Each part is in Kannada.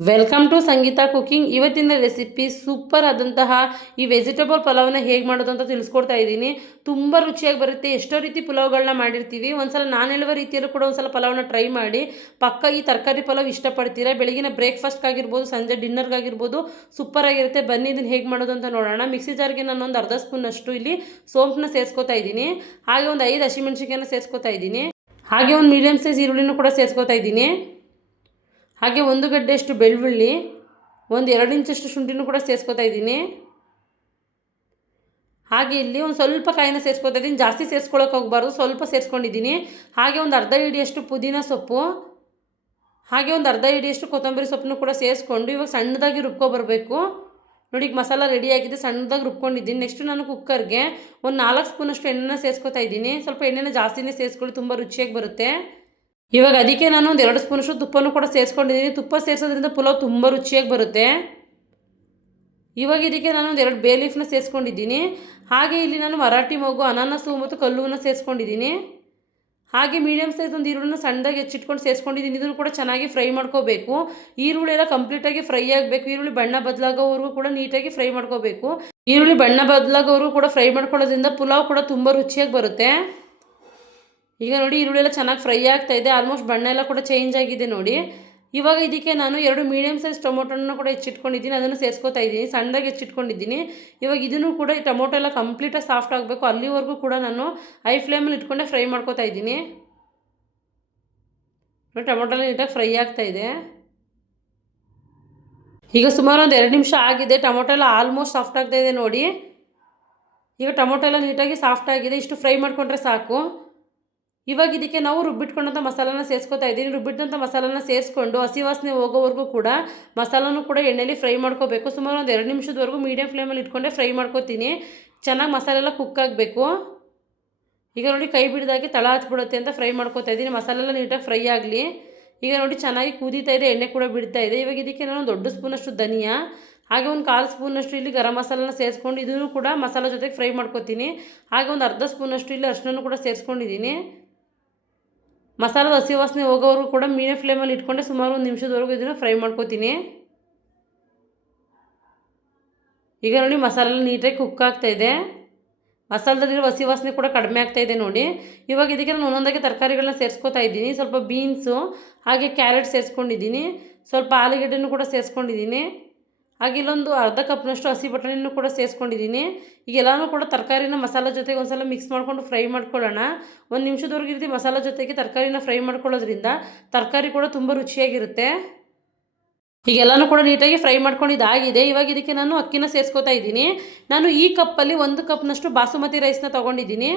Welcome to Sangeetha cooking. ಇವತ್ತಿನ ರೆಸಿಪಿ ಸೂಪರ್ ಆದಂತಹ ಈ ವೆಜಿಟೇಬಲ್ ಪಲಾವ್ನ ಹೇಗೆ ಮಾಡೋದು ಅಂತ ತಿಳಿಸ್ಕೊಡ್ತಾ ಇದ್ದೀನಿ. ತುಂಬ ರುಚಿಯಾಗಿ ಬರುತ್ತೆ. ಎಷ್ಟೋ ರೀತಿ ಪುಲಾವ್ಗಳನ್ನ ಮಾಡಿರ್ತೀವಿ. ಒಂದ್ಸಲ ನಾನು ಹೇಳುವ ರೀತಿಯಲ್ಲೂ ಕೂಡ ಒಂದ್ಸಲ ಪಲಾವ್ನ ಟ್ರೈ ಮಾಡಿ. ಪಕ್ಕ ಈ ತರಕಾರಿ ಪಲಾವ್ ಇಷ್ಟಪಡ್ತೀರಾ? ಬೆಳಗಿನ ಬ್ರೇಕ್ಫಾಸ್ಟ್ಗಾಗಿರ್ಬೋದು, ಸಂಜೆ ಡಿನ್ನರ್ಗಾಗಿರ್ಬೋದು ಸೂಪರ್ ಆಗಿರುತ್ತೆ. ಬನ್ನಿ ಇದನ್ನು ಹೇಗೆ ಮಾಡೋದು ಅಂತ ನೋಡೋಣ. ಮಿಕ್ಸಿ ಜಾರ್ಗೆ ನಾನು ಒಂದು ಅರ್ಧ ಸ್ಪೂನಷ್ಟು ಇಲ್ಲಿ ಸೋಂಪನ್ನ ಸೇರಿಸ್ಕೊತಾ ಇದ್ದೀನಿ. ಹಾಗೆ ಒಂದು ಐದು ಹಸಿಮೆಣ್ಸಿಕಾಯನ್ನ ಸೇರಿಸ್ಕೊತಾ ಇದ್ದೀನಿ. ಹಾಗೆ ಒಂದು ಮೀಡಿಯಮ್ ಸೈಜ್ ಈರುಳ್ಳಿನೂ ಕೂಡ ಸೇರಿಸ್ಕೊತಾ ಇದ್ದೀನಿ. ಹಾಗೆ ಒಂದು ಗಡ್ಡೆಯಷ್ಟು ಬೆಳ್ಳುಳ್ಳಿ, ಒಂದು ಎರಡು ಇಂಚಷ್ಟು ಶುಂಠಿನೂ ಕೂಡ ಸೇರಿಸ್ಕೊತಾ ಇದ್ದೀನಿ. ಹಾಗೆ ಇಲ್ಲಿ ಒಂದು ಸ್ವಲ್ಪ ಕಾಯಿನ ಸೇರಿಸ್ಕೊತಾ ಇದ್ದೀನಿ. ಜಾಸ್ತಿ ಸೇರಿಸ್ಕೊಳಕ್ಕೆ ಹೋಗಬಾರ್ದು, ಸ್ವಲ್ಪ ಸೇರಿಸ್ಕೊಂಡಿದ್ದೀನಿ. ಹಾಗೆ ಒಂದು ಅರ್ಧ ಹಿಡಿಯಷ್ಟು ಪುದೀನ ಸೊಪ್ಪು, ಹಾಗೆ ಒಂದು ಅರ್ಧ ಹಿಡಿಯಷ್ಟು ಕೊತ್ತಂಬರಿ ಸೊಪ್ಪನ್ನು ಕೂಡ ಸೇರಿಸ್ಕೊಂಡು ಇವಾಗ ಸಣ್ಣದಾಗಿ ರುಬ್ಕೊಬರ್ಬೇಕು ನೋಡಿ, ಈಗ ಮಸಾಲ ರೆಡಿ ಆಗಿದೆ, ಸಣ್ಣದಾಗಿ ರುಬ್ಕೊಂಡಿದ್ದೀನಿ. ನೆಕ್ಸ್ಟ್ ನಾನು ಕುಕ್ಕರ್ಗೆ ಒಂದು ನಾಲ್ಕು ಸ್ಪೂನಷ್ಟು ಎಣ್ಣೆನ ಸೇರಿಸ್ಕೊತಾ ಇದ್ದೀನಿ. ಸ್ವಲ್ಪ ಎಣ್ಣೆನ ಜಾಸ್ತಿನೇ ಸೇರಿಸ್ಕೊಳ್ಳಿ, ತುಂಬ ರುಚಿಯಾಗಿ ಬರುತ್ತೆ. ಇವಾಗ ಅದಕ್ಕೆ ನಾನು ಒಂದು ಎರಡು ಸ್ಪೂನಷ್ಟು ತುಪ್ಪನೂ ಕೂಡ ಸೇರಿಸ್ಕೊಂಡಿದ್ದೀನಿ ತುಪ್ಪ ಸೇರಿಸೋದ್ರಿಂದ ಪುಲಾವ್ ತುಂಬ ರುಚಿಯಾಗಿ ಬರುತ್ತೆ. ಇವಾಗ ಇದಕ್ಕೆ ನಾನು ಒಂದು ಎರಡು ಬೇ ಲೀಫ್ನ ಸೇರಿಸ್ಕೊಂಡಿದ್ದೀನಿ ಹಾಗೆ ಇಲ್ಲಿ ನಾನು ಮರಾಠಿ ಮಗು, ಅನಾನಸು ಮತ್ತು ಕಲ್ಲುವನ್ನು ಸೇರಿಸ್ಕೊಂಡಿದ್ದೀನಿ ಹಾಗೆ ಮೀಡಿಯಮ್ ಸೈಜ್ ಒಂದು ಈರುಳ್ಳಿನ ಸಣ್ಣದಾಗಿ ಹೆಚ್ಚಿಟ್ಕೊಂಡು ಸೇರಿಸ್ಕೊಂಡಿದ್ದೀನಿ ಇದನ್ನು ಕೂಡ ಚೆನ್ನಾಗಿ ಫ್ರೈ ಮಾಡ್ಕೋಬೇಕು. ಈರುಳ್ಳಿ ಎಲ್ಲ ಕಂಪ್ಲೀಟಾಗಿ ಫ್ರೈ ಆಗಬೇಕು. ಈರುಳ್ಳಿ ಬಣ್ಣ ಬದಲಾಗೋವರೆಗೂ ಕೂಡ ನೀಟಾಗಿ ಫ್ರೈ ಮಾಡ್ಕೋಬೇಕು. ಈರುಳ್ಳಿ ಬಣ್ಣ ಬದಲಾಗೋವರೆಗೂ ಕೂಡ ಫ್ರೈ ಮಾಡ್ಕೊಳ್ಳೋದ್ರಿಂದ ಪುಲಾವ್ ಕೂಡ ತುಂಬ ರುಚಿಯಾಗಿ ಬರುತ್ತೆ. ಈಗ ನೋಡಿ ಈರುಳ್ಳಿ ಎಲ್ಲ ಚೆನ್ನಾಗಿ ಫ್ರೈ ಆಗ್ತಾ ಇದೆ. ಆಲ್ಮೋಸ್ಟ್ ಬಣ್ಣ ಎಲ್ಲ ಕೂಡ ಚೇಂಜ್ ಆಗಿದೆ ನೋಡಿ. ಇವಾಗ ಇದಕ್ಕೆ ನಾನು ಎರಡು ಮೀಡಿಯಮ್ ಸೈಜ್ ಟೊಮೊಟೊನ ಕೂಡ ಹೆಚ್ಚಿಟ್ಕೊಂಡಿದ್ದೀನಿ. ಅದನ್ನು ಸೇರಿಸ್ಕೊತಾ ಇದ್ದೀನಿ. ಸಣ್ಣದಾಗಿ ಹೆಚ್ಚಿಟ್ಕೊಂಡಿದ್ದೀನಿ. ಇವಾಗ ಇದನ್ನು ಕೂಡ ಈ ಟೊಮೊಟೊ ಎಲ್ಲ ಕಂಪ್ಲೀಟಾಗಿ ಸಾಫ್ಟ್ ಆಗಬೇಕು. ಅಲ್ಲಿವರೆಗೂ ಕೂಡ ನಾನು ಐ ಫ್ಲೇಮಲ್ಲಿ ಇಟ್ಕೊಂಡೆ ಫ್ರೈ ಮಾಡ್ಕೊತಾ ಇದ್ದೀನಿ. ನೋಡಿ ಟೊಮೊಟೊ ಎಲ್ಲ ನೀಟಾಗಿ ಫ್ರೈ ಆಗ್ತಾ ಇದೆ. ಈಗ ಸುಮಾರು ಒಂದು ಎರಡು ನಿಮಿಷ ಆಗಿದೆ. ಟೊಮೊಟೊ ಎಲ್ಲ ಆಲ್ಮೋಸ್ಟ್ ಸಾಫ್ಟ್ ಆಗ್ತಾ ಇದೆ ನೋಡಿ. ಈಗ ಟೊಮೊಟೊ ಎಲ್ಲ ನೀಟಾಗಿ ಸಾಫ್ಟ್ ಆಗಿದೆ. ಇಷ್ಟು ಫ್ರೈ ಮಾಡಿಕೊಂಡ್ರೆ ಸಾಕು. ಇವಾಗ ಇದಕ್ಕೆ ನಾವು ರುಬ್ಬಿಟ್ಕೊಂಡಂಥ ಮಸಾಲನ ಸೇರಿಸ್ಕೊತಾ ಇದ್ದೀನಿ. ರುಬ್ಬಿಟ್ಟಂಥ ಮಸಾಲನ ಸೇರಿಸ್ಕೊಂಡು ಹಸಿ ವಾಸನೆ ಹೋಗೋವರೆಗೂ ಕೂಡ ಮಸಾಲನೂ ಕೂಡ ಎಣ್ಣೆಲಿ ಫ್ರೈ ಮಾಡ್ಕೋಬೇಕು. ಸುಮಾರು ಒಂದು ಎರಡು ನಿಮಿಷದವರೆಗೂ ಮೀಡಿಯಮ್ ಫ್ಲೇಮಲ್ಲಿ ಇಟ್ಕೊಂಡೆ ಫ್ರೈ ಮಾಡ್ಕೋತೀನಿ. ಚೆನ್ನಾಗಿ ಮಸಾಲೆ ಎಲ್ಲ ಕುಕ್ ಆಗಬೇಕು. ಈಗ ನೋಡಿ ಕೈ ಬಿಡ್ದಾಗೆ ತಳ ಹಚ್ಬಿಡುತ್ತೆ ಅಂತ ಫ್ರೈ ಮಾಡ್ಕೋತಾ ಇದ್ದೀನಿ. ಮಸಾಲೆ ಎಲ್ಲ ನೀಟಾಗಿ ಫ್ರೈ ಆಗಲಿ. ಈಗ ನೋಡಿ ಚೆನ್ನಾಗಿ ಕುದೀತಾ ಇದೆ, ಎಣ್ಣೆ ಕೂಡ ಬಿಡ್ತಾ ಇದೆ. ಇವಾಗ ಇದಕ್ಕೆ ನಾನು ದೊಡ್ಡ ಸ್ಪೂನಷ್ಟು ಧನಿಯಾ, ಹಾಗೆ ಒಂದು ಕಾಲು ಸ್ಪೂನಷ್ಟು ಇಲ್ಲಿ ಗರಂ ಮಸಾಲನ ಸೇರಿಸ್ಕೊಂಡು ಇದನ್ನು ಕೂಡ ಮಸಾಲೆ ಜೊತೆಗೆ ಫ್ರೈ ಮಾಡ್ಕೋತೀನಿ. ಹಾಗೆ ಒಂದು ಅರ್ಧ ಸ್ಪೂನಷ್ಟು ಇಲ್ಲಿ ಅರ್ಶಿನ ಕೂಡ ಸೇರಿಸ್ಕೊಂಡಿದ್ದೀನಿ. ಮಸಾಲದ ಹಸಿ ವಾಸನೆ ಹೋಗೋವರೆಗೂ ಕೂಡ ಮೀಡಿಯಂ ಫ್ಲೇಮಲ್ಲಿ ಇಟ್ಕೊಂಡೆ ಸುಮಾರು ಒಂದು ನಿಮಿಷದವರೆಗೂ ಇದನ್ನು ಫ್ರೈ ಮಾಡ್ಕೋತೀನಿ. ಈಗ ನೋಡಿ ಮಸಾಲೆ ನೀಟಾಗಿ ಕುಕ್ ಆಗ್ತಾಯಿದೆ ಮಸಾಲದಲ್ಲಿರೋ ಹಸಿ ವಾಸನೆ ಕೂಡ ಕಡಿಮೆ ಆಗ್ತಾಯಿದೆ ನೋಡಿ. ಇವಾಗ ಇದಕ್ಕೆ ನಾನು ಒಂದೊಂದಾಗಿ ತರಕಾರಿಗಳನ್ನ ಸೇರಿಸ್ಕೊತಾ ಇದ್ದೀನಿ. ಸ್ವಲ್ಪ ಬೀನ್ಸು ಹಾಗೆ ಕ್ಯಾರೆಟ್ ಸೇರಿಸ್ಕೊಂಡಿದ್ದೀನಿ. ಸ್ವಲ್ಪ ಆಲೂಗೆಡ್ಡೆನೂ ಕೂಡ ಸೇರಿಸ್ಕೊಂಡಿದ್ದೀನಿ. ಹಾಗೆ ಇಲ್ಲೊಂದು ಅರ್ಧ ಕಪ್ನಷ್ಟು ಹಸಿ ಬಟಾಣಿನೂ ಕೂಡ ಸೇರಿಸ್ಕೊಂಡಿದ್ದೀನಿ ಈಗ ಎಲ್ಲನೂ ಕೂಡ ತರಕಾರಿನ ಮಸಾಲ ಜೊತೆಗೆ ಒಂದು ಸಲ ಮಿಕ್ಸ್ ಮಾಡಿಕೊಂಡು ಫ್ರೈ ಮಾಡ್ಕೊಳ್ಳೋಣ. ಒಂದು ನಿಮಿಷದವರೆಗೆ ಇರ್ತೀವಿ ಮಸಾಲ ಜೊತೆಗೆ ತರಕಾರಿನ ಫ್ರೈ ಮಾಡ್ಕೊಳ್ಳೋದ್ರಿಂದ ತರಕಾರಿ ಕೂಡ ತುಂಬ ರುಚಿಯಾಗಿರುತ್ತೆ. ಈಗ ಎಲ್ಲನೂ ಕೂಡ ನೀಟಾಗಿ ಫ್ರೈ ಮಾಡ್ಕೊಂಡಿದ್ದಾಗಿದೆ ಇವಾಗ ಇದಕ್ಕೆ ನಾನು ಅಕ್ಕಿನ ಸೇರಿಸ್ಕೊತಾ ಇದ್ದೀನಿ. ನಾನು ಈ ಕಪ್ಪಲ್ಲಿ ಒಂದು ಕಪ್ನಷ್ಟು ಬಾಸುಮತಿ ರೈಸ್ನ ತೊಗೊಂಡಿದ್ದೀನಿ.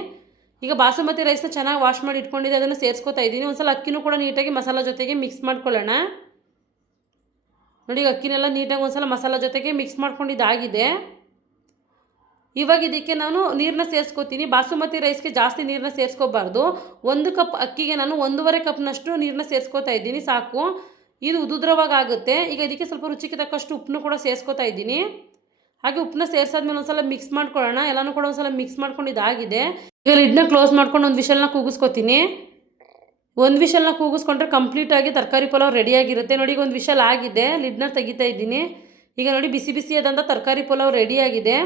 ಈಗ ಬಾಸುಮತಿ ರೈಸ್ನ ಚೆನ್ನಾಗಿ ವಾಶ್ ಮಾಡಿ ಇಟ್ಕೊಂಡಿದ್ದೆ, ಅದನ್ನು ಸೇರಿಸ್ಕೊತಾ ಇದ್ದೀನಿ. ಒಂದು ಸಲ ಅಕ್ಕಿನೂ ಕೂಡ ನೀಟಾಗಿ ಮಸಾಲ ಜೊತೆಗೆ ಮಿಕ್ಸ್ ಮಾಡ್ಕೊಳ್ಳೋಣ. ನೋಡಿ ಅಕ್ಕಿನೆಲ್ಲ ನೀಟಾಗಿ ಒಂದು ಸಲ ಮಸಾಲ ಜೊತೆಗೆ ಮಿಕ್ಸ್ ಮಾಡ್ಕೊಂಡಿದ್ದಾಗಿದೆ ಇವಾಗ ಇದಕ್ಕೆ ನಾನು ನೀರನ್ನ ಸೇರಿಸ್ಕೋತೀನಿ. ಬಾಸುಮತಿ ರೈಸ್ಗೆ ಜಾಸ್ತಿ ನೀರನ್ನ ಸೇರಿಸ್ಕೋಬಾರ್ದು. ಒಂದು ಕಪ್ ಅಕ್ಕಿಗೆ ನಾನು ಒಂದೂವರೆ ಕಪ್ನಷ್ಟು ನೀರನ್ನ ಸೇರಿಸ್ಕೋತಾ ಇದ್ದೀನಿ, ಸಾಕು. ಇದು ಉದುದ್ರವಾಗಿ ಆಗುತ್ತೆ. ಈಗ ಇದಕ್ಕೆ ಸ್ವಲ್ಪ ರುಚಿಗೆ ತಕ್ಕಷ್ಟು ಉಪ್ಪನ್ನು ಕೂಡ ಸೇರಿಸ್ಕೋತಾ ಇದ್ದೀನಿ. ಹಾಗೆ ಉಪ್ಪನ್ನ ಸೇರಿಸಾದ್ಮೇಲೆ ಒಂದ್ಸಲ ಮಿಕ್ಸ್ ಮಾಡ್ಕೊಳ್ಳೋಣ. ಎಲ್ಲನೂ ಕೂಡ ಒಂದ್ಸಲ ಮಿಕ್ಸ್ ಮಿಕ್ಸ್ ಮಾಡ್ಕೊಂಡಿದ್ದಾಗಿದೆ ಈಗ ಲಿಡ್ನ ಕ್ಲೋಸ್ ಮಾಡ್ಕೊಂಡು ಒಂದು ವಿಷಲ್ನ ಕೂಗಿಸ್ಕೊತೀನಿ. ಒಂದು ವಿಷಲ್ನ ಕೂಗಿಸ್ಕೊಂಡ್ರೆ ಕಂಪ್ಲೀಟಾಗಿ ತರಕಾರಿ ಪಲಾವ್ ರೆಡಿಯಾಗಿರುತ್ತೆ ನೋಡಿ, ಈಗ ಒಂದು ವಿಷಲ್ ಆಗಿದೆ. ಲಿಡ್ನ ತೆಗಿತಾ ಇದ್ದೀನಿ. ಈಗ ನೋಡಿ, ಬಿಸಿ ಬಿಸಿ ಆದಂಥ ತರಕಾರಿ ಪಲಾವ್ ರೆಡಿಯಾಗಿದೆ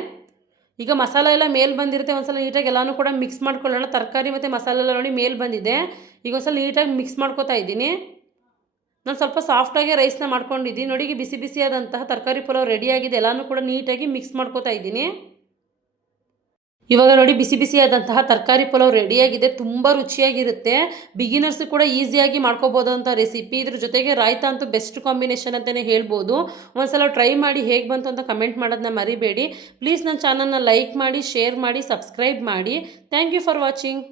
ಈಗ ಮಸಾಲೆ ಎಲ್ಲ ಮೇಲೆ ಬಂದಿರುತ್ತೆ. ಒಂದ್ಸಲ ನೀಟಾಗಿ ಎಲ್ಲನೂ ಕೂಡ ಮಿಕ್ಸ್ ಮಾಡ್ಕೊಳ್ಳೋಣ. ತರಕಾರಿ ಮತ್ತು ಮಸಾಲೆ ಎಲ್ಲ ನೋಡಿ ಮೇಲೆ ಬಂದಿದೆ. ಈಗ ಒಂದ್ಸಲ ನೀಟಾಗಿ ಮಿಕ್ಸ್ ಮಾಡ್ಕೋತಾ ಇದ್ದೀನಿ. ನಾನು ಸ್ವಲ್ಪ ಸಾಫ್ಟಾಗಿ ರೈಸ್ನ ಮಾಡ್ಕೊಂಡಿದ್ದೀನಿ. ನೋಡಿ, ಈಗ ಬಿಸಿ ಬಿಸಿಯಾದಂತಹ ತರಕಾರಿ ಪಲಾವ್ ರೆಡಿಯಾಗಿದೆ ಎಲ್ಲನೂ ಕೂಡ ನೀಟಾಗಿ ಮಿಕ್ಸ್ ಮಾಡ್ಕೋತಾ ಇದ್ದೀನಿ. ಇವಾಗ ನೋಡಿ ಬಿಸಿ ಬಿಸಿಯಾದಂತಹ ತರಕಾರಿ ಪಲಾವ್ ರೆಡಿಯಾಗಿದೆ ತುಂಬ ರುಚಿಯಾಗಿರುತ್ತೆ. ಬಿಗಿನರ್ಸ್ ಕೂಡ ಈಸಿಯಾಗಿ ಮಾಡ್ಕೋಬೋದಂಥ ರೆಸಿಪಿ ಇದ್ರ ಜೊತೆಗೆ ರಾಯ್ತಾ ಅಂತೂ ಬೆಸ್ಟ್ ಕಾಂಬಿನೇಷನ್ ಅಂತಲೇ ಹೇಳ್ಬೋದು. ಒಂದ್ಸಲ ಟ್ರೈ ಮಾಡಿ ಹೇಗೆ ಬಂತು ಅಂತ ಕಮೆಂಟ್ ಮಾಡೋದನ್ನ ಮರಿಬೇಡಿ. ಪ್ಲೀಸ್ ನನ್ನ ಚಾನಲ್ನ ಲೈಕ್ ಮಾಡಿ ಶೇರ್ ಮಾಡಿ ಸಬ್ಸ್ಕ್ರೈಬ್ ಮಾಡಿ. Thank you for watching